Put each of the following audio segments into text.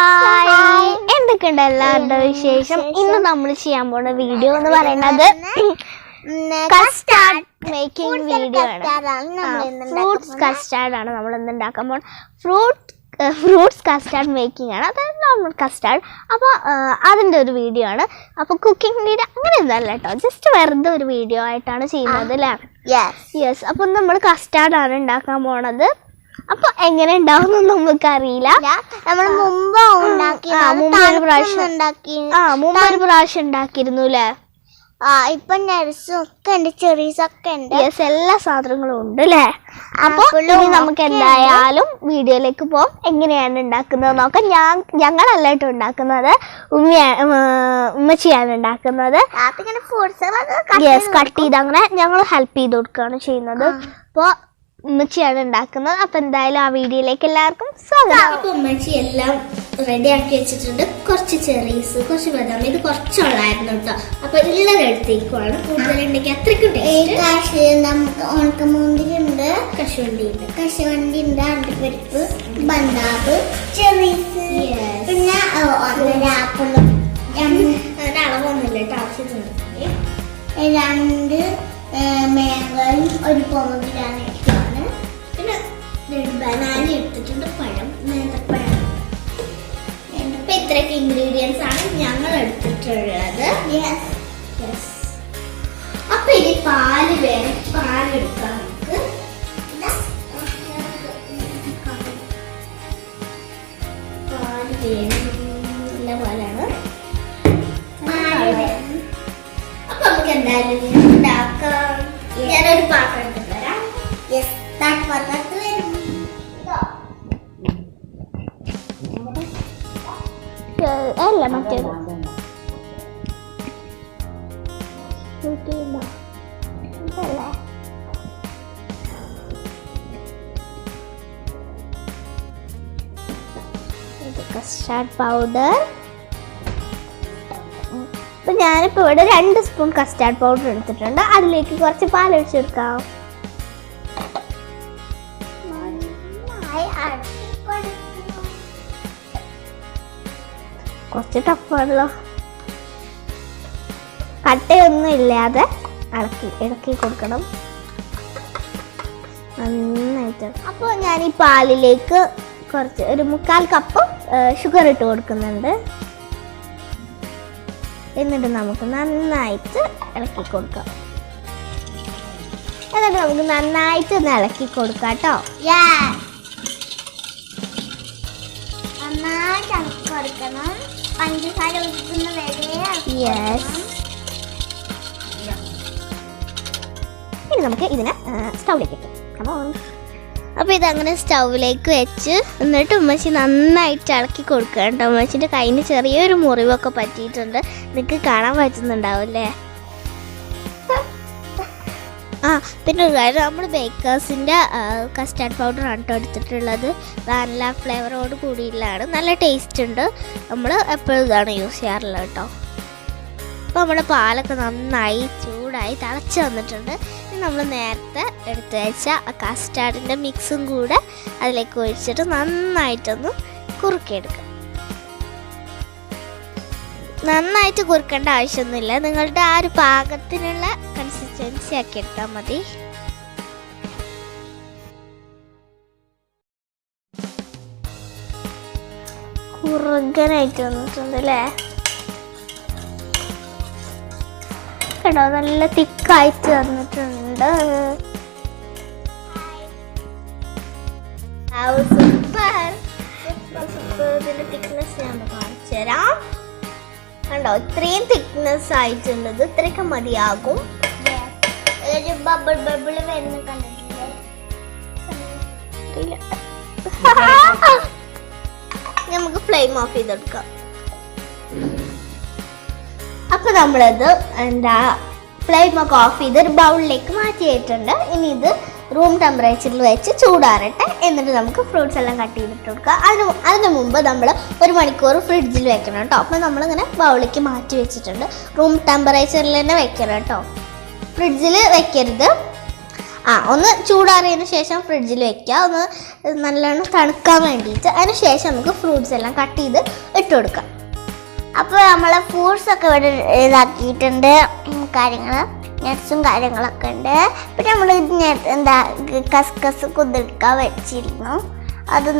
Hi, എന്തൊക്കെയുണ്ട് എല്ലാവരുടെ വിശേഷം? ഇന്ന് നമ്മൾ ചെയ്യാൻ പോകുന്ന വീഡിയോ എന്ന് പറയുന്നത് കസ്റ്റാർഡ് മേക്കിംഗ് വീഡിയോ ആണ്. ഫ്രൂട്ട്സ് കസ്റ്റാർഡ് ആണ് നമ്മൾ ഇന്ന് ഉണ്ടാക്കാൻ പോകുന്നത്. ഫ്രൂട്ട്സ് കസ്റ്റാർഡ് മേക്കിംഗ് ആണ്, അതായത് നോർമൽ കസ്റ്റാർഡ്. അപ്പോൾ അതിൻ്റെ ഒരു വീഡിയോ ആണ്. അപ്പോൾ കുക്കിംഗ് വീഡിയോ അങ്ങനെ ഒന്നല്ല കേട്ടോ, ജസ്റ്റ് വെറുതെ ഒരു വീഡിയോ ആയിട്ടാണ് ചെയ്യുന്നത് അല്ലേ? യെസ്. അപ്പം നമ്മൾ കസ്റ്റാർഡാണ് ഉണ്ടാക്കാൻ പോണത്. അപ്പൊ എങ്ങനെ ഉണ്ടാവും നമുക്ക് അറിയില്ല. നമ്മൾ മുമ്പ് ഒരു പ്രാവശ്യം ഉണ്ടാക്കിയിരുന്നു അല്ലേ? ഇപ്പൊ നട്സും ഒക്കെ ഉണ്ട്, ചെറീസ് ഒക്കെ ഉണ്ട്. യെസ്, എല്ലാ സാധനങ്ങളും ഉണ്ട് അല്ലേ? അപ്പൊ ഇനി നമുക്ക് എന്തായാലും വീഡിയോയിലേക്ക് പോകാം. എങ്ങനെയാണ് ഉണ്ടാക്കുന്നത് നോക്കാം. ഞങ്ങളല്ല കേട്ടോ ഉണ്ടാക്കുന്നത്, ഉമ്മച്ചിയാണ് ഉണ്ടാക്കുന്നത്. യെസ്, കട്ട് ചെയ്ത് അങ്ങനെ ഞങ്ങൾ ഹെൽപ്പ് ചെയ്ത് കൊടുക്കുകയാണ് ചെയ്യുന്നത്. അപ്പോൾ ഉമ്മച്ചിയാണ് ഉണ്ടാക്കുന്നത്. അപ്പം എന്തായാലും ആ വീഡിയോയിലേക്ക് എല്ലാവർക്കും സ്വാഗതം. അപ്പോൾ ഉമ്മച്ചി എല്ലാം റെഡി ആക്കി വെച്ചിട്ടുണ്ട്. കുറച്ച് ചെറീസ്, കുറച്ച് ബദാം, ഇത് കുറച്ചുള്ളായിരുന്നു കേട്ടോ. അപ്പോൾ ഉള്ളത് എടുത്തേക്കുവാണ്. കൂടുതലുണ്ടെങ്കിൽ അത്രയ്ക്കും ടേസ്റ്റ്. നമുക്ക് ഉണക്കമുന്തിരി ഉണ്ട്, കശുവണ്ടി ഉണ്ട്, അണ്ടിപ്പരിപ്പ്, ബദാം, ചെറീസ്, പിന്നെ ആപ്പിളും. അളവൊന്നുമില്ല കേട്ടോ, ആവശ്യത്തിന് 2 മാങ്ങയും 1 പൊമഗ്രാനേറ്റും. ബനാന എടുത്തിട്ടുണ്ട്, പഴം, നേന്ത്രപ്പഴം. ഇപ്പൊ ഇത്രയൊക്കെ ഇൻഗ്രീഡിയൻസ് ആണ് ഞങ്ങൾ എടുത്തിട്ടുള്ളത്. അപ്പൊ ഇനി പാല് വേണം, പാലെടുക്കാം നമുക്ക്. പാല് വേണം, നല്ല പാലാണ്. അപ്പൊ നമുക്ക് എന്തായാലും ഉണ്ടാക്കാം. ഞാനൊരു പാത്രം എടുത്തിട്ട് വരാം. അല്ല മറ്റേത് കസ്റ്റാർഡ് പൗഡർ. അപ്പൊ ഞാനിപ്പോ ഇവിടെ 2 സ്പൂൺ കസ്റ്റാർഡ് പൗഡർ എടുത്തിട്ടുണ്ട്. അതിലേക്ക് കുറച്ച് പാലൊഴിച്ചെടുക്കാം. കുറച്ച് ടഫാണല്ലോ, കട്ടയൊന്നും ഇല്ലാതെ ഇളക്കി കൊടുക്കണം നന്നായിട്ട്. അപ്പോൾ ഞാൻ ഈ പാലിലേക്ക് കുറച്ച് ഒരു 1/4 കപ്പ് ഷുഗർ ഇട്ട് കൊടുക്കുന്നുണ്ട്. എന്നിട്ട് നമുക്ക് നന്നായിട്ട് ഇളക്കി കൊടുക്കാം. എന്നിട്ട് നമുക്ക് നന്നായിട്ട് ഒന്ന് ഇളക്കി കൊടുക്കാം കേട്ടോ. നന്നായിട്ട് ഇളക്കി കൊടുക്കണം. പഞ്ചസാര ഒഴിക്കുന്ന വരെ. ഇനി നമുക്ക് ഇതിനെ സ്റ്റൗവിലേക്ക് വെക്കാം. അപ്പോൾ ഇതങ്ങനെ സ്റ്റൗവിലേക്ക് വെച്ച് എന്നിട്ട് ഉമ്മച്ചി നന്നായിട്ട് ഇളക്കി കൊടുക്കുക കേട്ടോ. ഉമ്മച്ചിൻ്റെ കയ്യിന് ചെറിയൊരു മുറിവൊക്കെ പറ്റിയിട്ടുണ്ട്, നിങ്ങൾക്ക് കാണാൻ പറ്റുന്നുണ്ടാവില്ലേ? പിന്നെ ഒരു കാര്യം, നമ്മൾ ബേക്കേഴ്സിൻ്റെ കസ്റ്റാർഡ് പൗഡർ ആണ് കേട്ടോ എടുത്തിട്ടുള്ളത്. വാനില ഫ്ലേവറോട് കൂടിയുള്ളതാണ്, നല്ല ടേസ്റ്റ് ഉണ്ട്. നമ്മൾ എപ്പോഴും ഇതാണ് യൂസ് ചെയ്യാറുള്ളത് കേട്ടോ. അപ്പോൾ നമ്മുടെ പാലൊക്കെ നന്നായി ചൂടായി തിളച്ച് വന്നിട്ടുണ്ട്. ഇനി നമ്മൾ നേരത്തെ എടുത്ത് വെച്ച കസ്റ്റാർഡിൻ്റെ മിക്സും കൂടെ അതിലേക്ക് ഒഴിച്ചിട്ട് നന്നായിട്ടൊന്ന് കുറുക്കിയെടുക്കുക. നന്നായിട്ട് കുറുക്കേണ്ട ആവശ്യമൊന്നുമില്ല, നിങ്ങളുടെ ആ ഒരു പാകത്തിനുള്ള കൺസിസ്റ്റൻസി ആക്കി എടുത്താൽ മതി. കുറുകനായിട്ട് വന്നിട്ടുണ്ട് അല്ലേ? കേട്ടോ, നല്ല തിക്കായിട്ട് വന്നിട്ടുണ്ട്. ഇതിന്റെ തിക്നെസ് ഞാൻ കാണിച്ചു തരാം. കണ്ടോ, ഇത്രയും തിക്നെസ് ആയിട്ടുള്ളത്, ഇത്രയൊക്കെ മതിയാകും. ബബിൾ വരുന്ന കണ്ടിട്ടില്ലേ? നമുക്ക് ഫ്ലെയിം ഓഫ് ചെയ്തെടുക്കാം. അപ്പൊ നമ്മളത് ഫ്ലെയിം ഒക്കെ ഓഫ് ചെയ്ത് ഒരു ബൗളിലേക്ക് മാറ്റിയിട്ടുണ്ട്. ഇനി ഇത് റൂം ടെമ്പറേച്ചറിൽ വെച്ച് ചൂടാറട്ടെ. എന്നിട്ട് നമുക്ക് ഫ്രൂട്ട്സ് എല്ലാം കട്ട് ചെയ്തിട്ട് കൊടുക്കുക. അതിന് മുമ്പ് നമ്മൾ 1 മണിക്കൂർ ഫ്രിഡ്ജിൽ വെക്കണം കേട്ടോ. അപ്പോൾ നമ്മളിങ്ങനെ ബൗളിലേക്ക് മാറ്റി വെച്ചിട്ടുണ്ട്. റൂം ടെമ്പറേച്ചറിൽ തന്നെ വെക്കണം കേട്ടോ, ഫ്രിഡ്ജിൽ വെക്കരുത്. ഒന്ന് ചൂടാറിയതിന് ശേഷം ഫ്രിഡ്ജിൽ വെക്കുക, ഒന്ന് നല്ലോണം തണുക്കാൻ വേണ്ടിയിട്ട്. അതിന് ശേഷം നമുക്ക് ഫ്രൂട്ട്സ് എല്ലാം കട്ട് ചെയ്ത് ഇട്ട് കൊടുക്കാം. അപ്പോൾ നമ്മളെ ഫ്രൂട്ട്സ് ഒക്കെ ഇവിടെ ഇതാക്കിയിട്ടുണ്ട്, കാര്യങ്ങൾ നട്ട്സും കാര്യങ്ങളൊക്കെ ഉണ്ട്. പിന്നെ നമ്മൾ കസ്കസ് കുതിർക്കാൻ വെച്ചിരുന്നു, അത്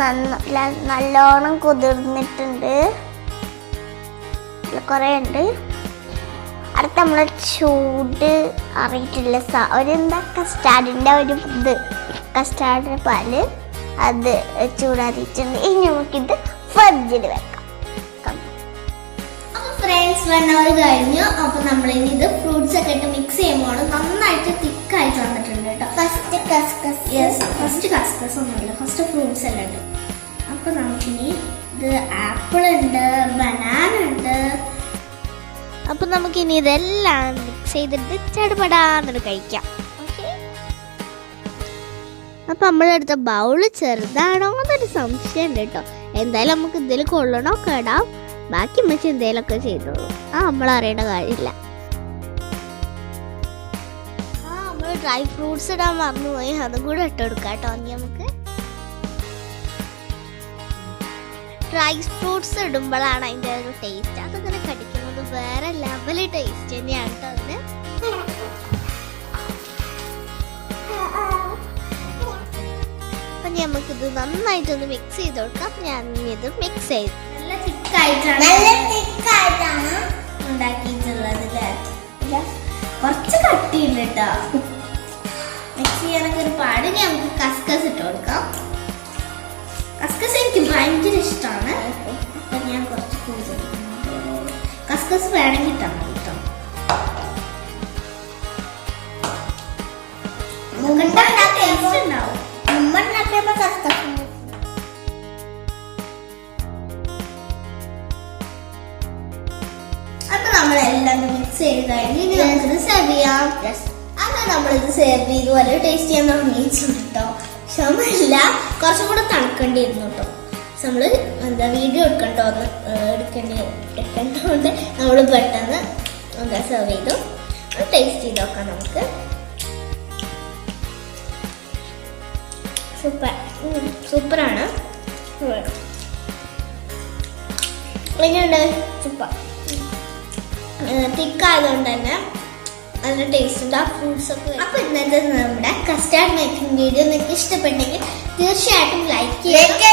നല്ലോണം കുതിർന്നിട്ടുണ്ട്, കുറേ ഉണ്ട്. അടുത്ത നമ്മൾ ചൂട് അറിയിട്ടില്ല കസ്റ്റാർഡിൻ്റെ ഒരു കസ്റ്റാർഡ് പാല് അത് ചൂടാറിയിട്ടുണ്ട്. ഇനി നമുക്കിത് ഫ്രിഡ്ജിൽ വെക്കാം. ഫ്രണ്ട്സ് 1 hour കഴിഞ്ഞു. അപ്പോൾ നമ്മളിനി ഇത് ഫ്രൂട്ട്സ് ഒക്കെ ഇട്ട് മിക്സ് ചെയ്യുമ്പോൾ നന്നായിട്ട് തിക്കായിട്ട് വന്നിട്ടുണ്ട് കേട്ടോ. ഫസ്റ്റ് കസ്കസ് ഒന്നുമില്ല, ഫസ്റ്റ് ഫ്രൂട്ട്സ് എല്ലാം ഉണ്ട്. അപ്പോൾ നമുക്കിനി ഇത് ആപ്പിൾ ഉണ്ട്, ബനാന ഉണ്ട്. അപ്പോൾ നമുക്കിനി ഇതെല്ലാം മിക്സ് ചെയ്തിട്ട് ചടുപടാന്നിട്ട് കഴിക്കാം. അപ്പം നമ്മളെടുത്ത ബൗള് ചെറുതാണോ എന്നൊരു സംശയം ഉണ്ട് കേട്ടോ. എന്തായാലും നമുക്ക് ഇതിൽ കൊള്ളണോ കേടാം, ബാക്കി വെച്ച് എന്തെങ്കിലുമൊക്കെ ചെയ്തോളൂ, നമ്മളറിയേണ്ട കാര്യമില്ല. നമ്മൾ ഡ്രൈ ഫ്രൂട്ട്സ് ഇടാൻ മറന്നുപോയി, അതും കൂടെ ഇട്ട് കൊടുക്കാം കേട്ടോ. നമുക്ക് ഡ്രൈ ഫ്രൂട്ട്സ് ഇടുമ്പോഴാണ് അതിൻ്റെ ഒരു ടേസ്റ്റ്, അതങ്ങനെ കടിക്കുന്നത് വേറെ ലെവൽ ടേസ്റ്റ് തന്നെയാണ് കേട്ടോ അതിന്. അപ്പം നമുക്കിത് നന്നായിട്ടൊന്ന് മിക്സ് ചെയ്ത് കൊടുക്കാം. ഞാൻ ഇത് മിക്സ് ചെയ്ത് നല്ല തിക്കായിട്ടാണ് ഉണ്ടാക്കിയിട്ടുള്ളത്. കുറച്ച് കട്ടിയുണ്ട് കേട്ടോ, മിക്സ് ചെയ്യാനൊക്കെ ഒരുപാട്. നമുക്ക് കസ്കസ് ഇട്ട് കൊടുക്കാം. കസ്കസ് എനിക്ക് ഭയങ്കര ഇഷ്ടമാണ്, അപ്പം ഞാൻ കുറച്ച് കൂടുതൽ കസ്കസ് വേണമെങ്കിൽ ഇട്ടാൽ മതി കേട്ടോ. ടേസ്റ്റ് ഉണ്ടാവും. അപ്പൊ നമ്മളെല്ലാം മിക്സ് ചെയ്ത് കഴിഞ്ഞ് ഇനി നമുക്കിത് സെർവ് ചെയ്യാം. അങ്ങനെ നമ്മളിത് സെർവ് ചെയ്ത് വളരെ ടേസ്റ്റ് ചെയ്യാൻ തുടങ്ങിച്ചു കേട്ടോ. ക്ഷമയില്ല, കുറച്ചും കൂടെ തണുക്കേണ്ടിയിരുന്നു കേട്ടോ. നമ്മൾ വീഡിയോ എടുക്കേണ്ടതുകൊണ്ട് നമ്മൾ പെട്ടെന്ന് സെർവ് ചെയ്തു. ടേസ്റ്റ് ചെയ്ത് നോക്കാം നമുക്ക്. സൂപ്പറാണ്. എങ്ങനെയുണ്ട്? സൂപ്പർ. തിക്കായതുകൊണ്ട് തന്നെ നല്ല ടേസ്റ്റ് ഉണ്ട് ആ ഫ്രൂട്ട്സ് ഒക്കെ. അപ്പോൾ ഇന്നത്തെ നമ്മുടെ കസ്റ്റാർഡ് മേക്കിംഗ് വീഡിയോ നിങ്ങൾക്ക് ഇഷ്ടപ്പെട്ടെങ്കിൽ തീർച്ചയായിട്ടും ലൈക്ക് ചെയ്യുക,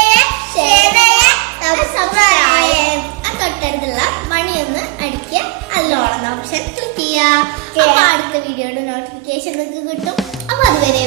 ഷെയർ ചെയ്യുക, സബ്സ്ക്രൈബ്. തൊട്ടടുത്തുള്ള മണി ഒന്ന് അടിക്കുക, അതിലോളം ഓപ്ഷൻ ക്ലിക്ക് ചെയ്യുക. അപ്പോൾ അടുത്ത വീഡിയോയുടെ നോട്ടിഫിക്കേഷൻ നിങ്ങൾക്ക് കിട്ടും. അപ്പോൾ അതുവരെ